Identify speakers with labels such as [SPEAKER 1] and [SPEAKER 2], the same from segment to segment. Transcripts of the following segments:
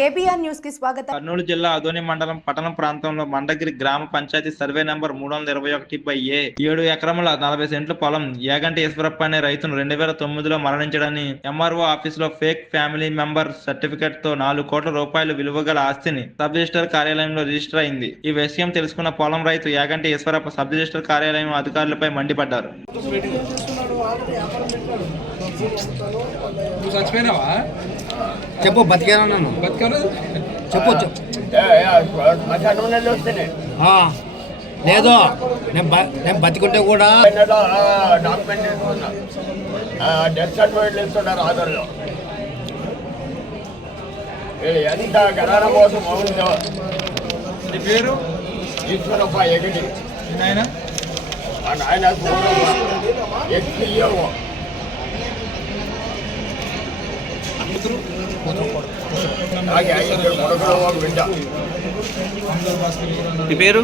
[SPEAKER 1] KBR న్యూస్కి స్వాగతం.
[SPEAKER 2] కర్నూలు జిల్లా అదోని మండలం పట్టణం ప్రాంతంలో మండగిరి గ్రామ పంచాయతీ సర్వే నంబర్ మూడు వందల ఇరవై ఒకటి బై ఏ ఏడు ఎకరముల నలభై సెంట్ల పొలం యాగంటి ఈశ్వరప్ప అనే రైతును రెండు వేల తొమ్మిదిలో మరణించడని ఎంఆర్ఓ ఆఫీసులో ఫేక్ ఫ్యామిలీ మెంబర్ సర్టిఫికెట్తో నాలుగు కోట్ల రూపాయలు విలువ గల ఆస్తిని సబ్ రిజిస్టర్ కార్యాలయంలో రిజిస్టర్ అయింది. ఈ విషయం తెలుసుకున్న పొలం రైతు యాగంటి ఈశ్వరప్ప సబ్ రిజిస్టర్ కార్యాలయం అధికారులపై మండిపడ్డారు.
[SPEAKER 3] చెప్పు బతికేనా
[SPEAKER 4] బతికాను
[SPEAKER 3] చెప్పు చెప్పు. ఆ, లేదు నేను నేను బతికుంటే కూడా
[SPEAKER 5] డాక్యుమెంట్ డెత్ సర్టిఫికేట్ ఇస్తున్నారు ఆధార్లో ఎంత గణన మోసం అవుతుందో.
[SPEAKER 4] నీ పేరు?
[SPEAKER 5] ఈశ్వరప్ప ఎగిటి
[SPEAKER 4] మీ నాయన?
[SPEAKER 5] ఆ బిడ్డ
[SPEAKER 4] నీ పేరు?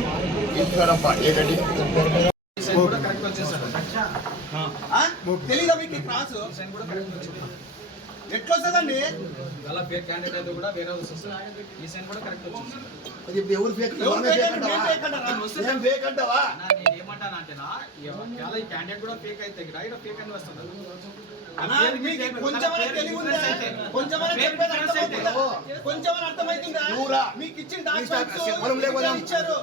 [SPEAKER 6] తెలీదా మీకు క్రాస్ ఎట్లా వస్తుందండి
[SPEAKER 4] అలా పేరు క్యాండిడేట్ అయితే కూడా వేరే వస్తుంది. ఈ సైన్ కూడా కరెక్ట్ వచ్చింది
[SPEAKER 6] ఎవరు ఫేక్ ఎవరు ఫేక్ అంటావా?
[SPEAKER 4] ఇవాళ ఈ క్యాండిడేట్ కూడా ఫేక్ అయితే ఇక్కడ. ఇక్కడ ఫేక్ అని వస్తుంది.
[SPEAKER 6] అన్నా, మీకు ఇచ్చిన ఇచ్చారు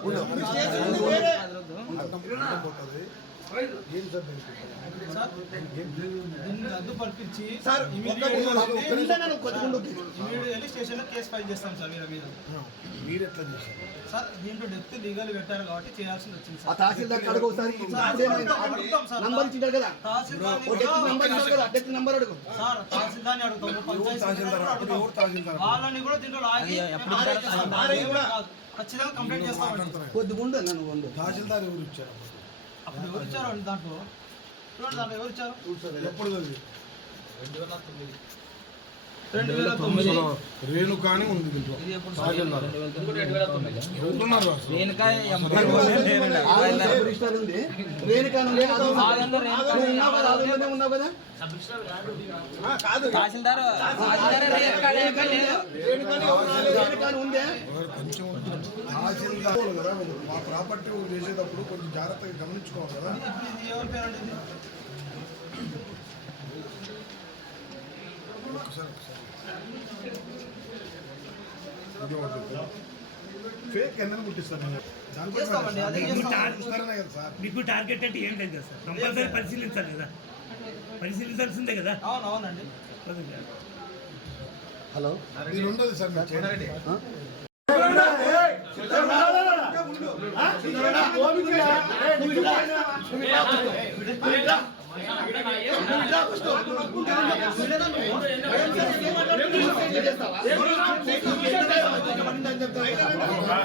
[SPEAKER 6] మీరు చేసింది వేరే.
[SPEAKER 7] రద్దు పల్పించి
[SPEAKER 6] సార్, ఒక్కటి ఉంటే నన్ను కొద్దిగా ఉండు.
[SPEAKER 7] ఇమీడియట్లీ స్టేషన్లో కేసు ఫైల్ చేస్తాం సార్ వీళ్ళ మీద. సార్ దీంట్లో లీగల్ పెట్టారు కాబట్టి వచ్చింది సార్.
[SPEAKER 6] తహసీల్దార్ అడుగు ఒకసారి.
[SPEAKER 7] సార్.
[SPEAKER 6] నంబర్ ఇచ్చింటారు కదా.
[SPEAKER 7] తహసీల్దార్ని
[SPEAKER 6] ఓ డెత్
[SPEAKER 7] కూడా
[SPEAKER 6] నంబర్ ఇచ్చారు కదా డెత్ నంబర్ అడుగు.
[SPEAKER 7] సార్ తహసీల్దార్ని అడుగుతాము పంచాయతీ సెక్రటరీని అడుగుతాం. వాళ్ళని కూడా దీంట్లో లాగి ఆరేస్తాం.
[SPEAKER 6] ఆరేయి కూడా.
[SPEAKER 7] ఖచ్చితంగా కంప్లైంట్ చేస్తాం
[SPEAKER 6] కొద్దిగా ఉండు నన్ను ఉండు.
[SPEAKER 7] అప్పుడు ఎవరు ఇచ్చారు అండి దాంట్లో? చూడండి దాంట్లో ఎవరు ఇచ్చారు? రెండు వేల తొమ్మిది.
[SPEAKER 8] రేణుకాని ఉంది
[SPEAKER 6] కదా?
[SPEAKER 8] కొంచెం తహసీల్దార్ కదా మా ప్రాపర్టీ చేసేటప్పుడు కొంచెం జాగ్రత్తగా గమనించుకోవాలి కదా
[SPEAKER 7] ఇది ఎవరి పేరు అండి ఇది?
[SPEAKER 8] ఒకసారి ఒకసారి ఇది ఒకటి. ఫేక్ ఎందుకు పుట్టిస్తాను
[SPEAKER 9] మీకు టార్గెట్ అంటే ఏం లేదు కదా సార్ కంపల్సరీ పరిశీలించాలి కదా పరిశీలించాల్సిందే కదా
[SPEAKER 7] అవును అవునండి
[SPEAKER 8] మీరు ఉండదు సార్ చేయండి.
[SPEAKER 6] చేస్తావా?